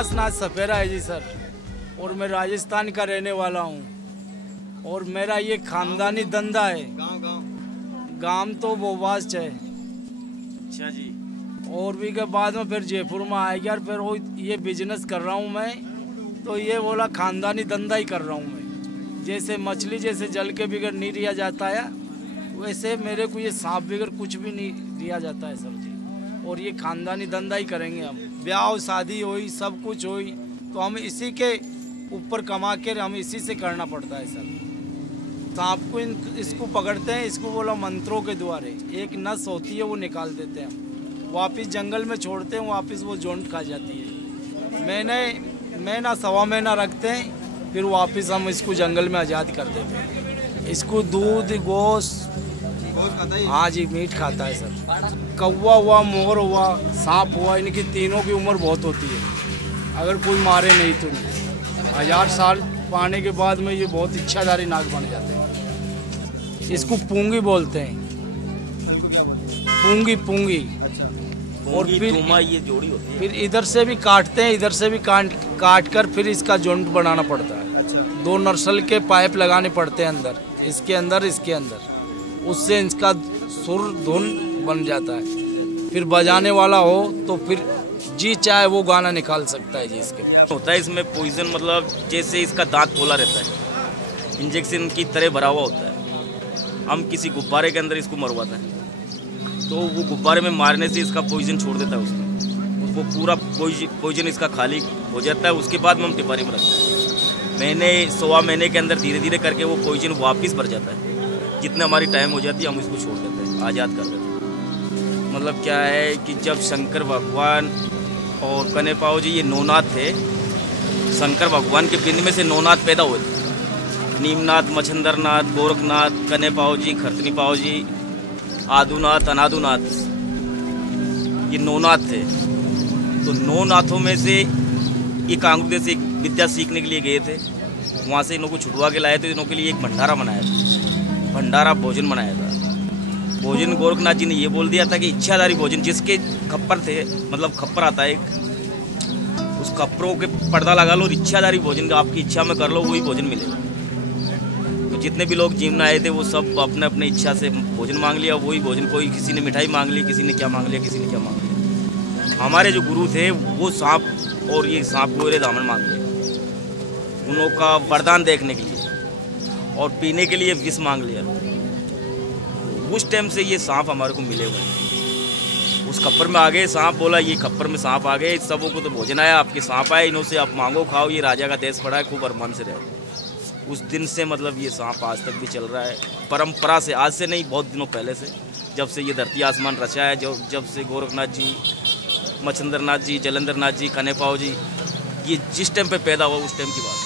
कैलाश नाथ सपेरा है जी सर, और मैं राजस्थान का रहने वाला हूँ और मेरा ये खानदानी धंधा है। गांव तो बोबास है। अच्छा जी। और भी के बाद में फिर जयपुर में आ गया, फिर वो ये बिजनेस कर रहा हूँ मैं, तो ये बोला खानदानी धंधा ही कर रहा हूँ मैं। जैसे मछली जैसे जल के बिगड़ नहीं रिया जाता है, वैसे मेरे को ये सांप बिगड़ कुछ भी नहीं रिया जाता है सर जी। और ये खानदानी धंधा ही करेंगे हम। ब्याह शादी हुई सब कुछ हुई तो हम इसी के ऊपर कमा के हम इसी से करना पड़ता है सर। सांप को इसको पकड़ते हैं, इसको बोला मंत्रों के द्वारे एक नस होती है वो निकाल देते हैं, वापिस जंगल में छोड़ते हैं, वापिस वो जोंट खा जाती है। महीना सवा महीना रखते हैं, फिर वापिस हम इसको जंगल में आज़ाद कर देते हैं। इसको दूध गोश्त खाता है। हाँ जी, मीट खाता है सर। कौवा हुआ, मोर हुआ, सांप हुआ, इनकी तीनों की उम्र बहुत होती है अगर कोई मारे नहीं तो। 1000 साल पाने के बाद में ये बहुत इच्छाधारी नाग बन जाते हैं। इसको पूंगी बोलते हैं, पूंगी। और फिर ये जोड़ी होती है। फिर इधर से भी काटते हैं, इधर से भी काट कर फिर इसका जोंट बनाना पड़ता है। 2 नर्सल के पाइप लगाने पड़ते हैं अंदर, इसके अंदर, उससे इसका सुर धुन बन जाता है। फिर बजाने वाला हो तो फिर जी चाहे वो गाना निकाल सकता है जी। इसके होता है इसमें पॉइजन, मतलब जैसे इसका दांत खोला रहता है, इंजेक्शन की तरह भरा हुआ होता है। हम किसी गुब्बारे के अंदर इसको मरवाते हैं तो वो गुब्बारे में मारने से इसका पॉइजन छोड़ देता है उसमें, वो पूरा पॉइजन इसका खाली हो जाता है। उसके बाद में हम टिपारी में रखते हैं। महीने सवा महीने के अंदर धीरे धीरे करके वो पॉइजन वापस भर जाता है। जितने हमारी टाइम हो जाती है हम इसको छोड़ देते हैं, आज़ाद कर देते हैं। मतलब क्या है कि जब शंकर भगवान और कनेपाव जी ये नौनाथ थे, शंकर भगवान के पिंड में से नौनाथ पैदा हुए थे। नीमनाथ, मच्छंदरनाथ, गोरखनाथ, कनेपाव जी, खरतनी पाव जी, आदुनाथ, अनादुनाथ, ये नौनाथ थे। तो नौनाथों में से ये कांगड़ू से विद्या सीखने के लिए गए थे, वहाँ से इन्हों को छुड़वा के लाए थे। इन्हों के लिए एक भंडारा बनाया था, भंडारा भोजन बनाया था। भोजन गोरखनाथ जी ने ये बोल दिया था कि इच्छाधारी भोजन, जिसके खप्पर थे, मतलब खप्पर आता है, उस खप्परों के पर्दा लगा लो और इच्छाधारी भोजन आपकी इच्छा में कर लो, वही भोजन मिलेगा। तो जितने भी लोग जीवन आए थे वो सब अपने अपने इच्छा से भोजन मांग लिया, वही भोजन। कोई किसी ने मिठाई मांग ली, किसी ने क्या मांग लिया, किसी ने क्या मांग लिया। हमारे जो गुरु थे वो सांप और ये सांप गोरे दामन मांग लिया, उन लोगों का वरदान देखने के लिए, और पीने के लिए विष मांग लिया। उस टाइम से ये सांप हमारे को मिले हुए हैं। उस खप्पर में आ गए, सांप बोला ये खप्पर में सांप आ गए, सबों को तो भोजन आया, आपके सांप आए, इन्हों से आप मांगो खाओ, ये राजा का देश पड़ा है, खूब अरमान से रहो। उस दिन से मतलब ये सांप आज तक भी चल रहा है, परंपरा से। आज से नहीं, बहुत दिनों पहले से, जब से ये धरती आसमान रचा है, जब से गोरखनाथ जी, मच्छंदरनाथ जी, जलंधरनाथ जी, कनेपाव जी, ये जिस टाइम पे पैदा हुआ उस टाइम की बात।